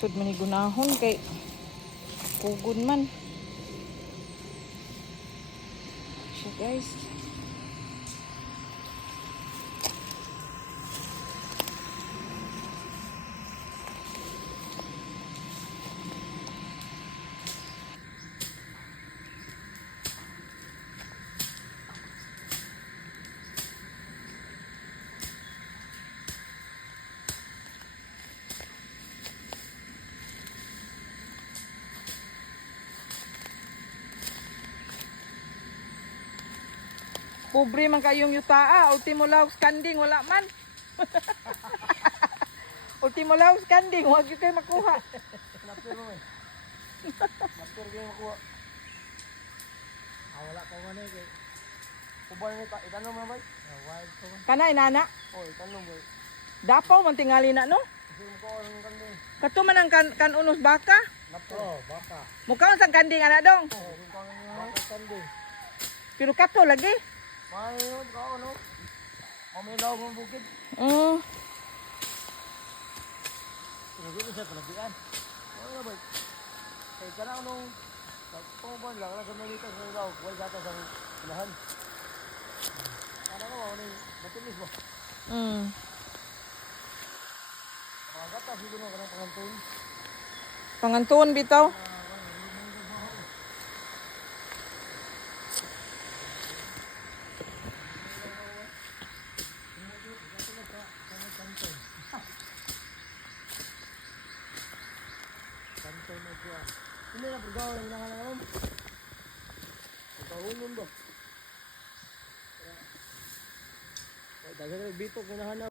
Lisod man gunahon kay kugod man. Siya guys. Pobre man kayong yutaa, ultimo laos kanding wala man. Ultimo laos kanding, wag gyud kay makuha. Lapir mo eh. Lapir kayo makuha. Wala ko man eh. Kubal mo ka, itanong mo ba? Wild ko man. Kana inana, Itanong mo eh. dapaw man tingali na no. Kasi mo ko ang kanding. Kato man ang kanunos baka. Lapir. Baka. Mukhaon sang kanding ana dong. Baka kanding. Pero kato lagi. Mayroon ka ano? Mamilaw mo bukid. Sinagot siya palabian. Ano ba? Kaya ka na anong pagpungban lang na sa Manita sa ilaw. Huwag gata sa ilahan. Ano ko? Ano yung matilis ba? Mga gata, siguro ka ng pangantun. Pangantuon bitaw. Hindi na pergaw yung hinahanap. Pagkahulon ba? Dahil bitok hinahanap.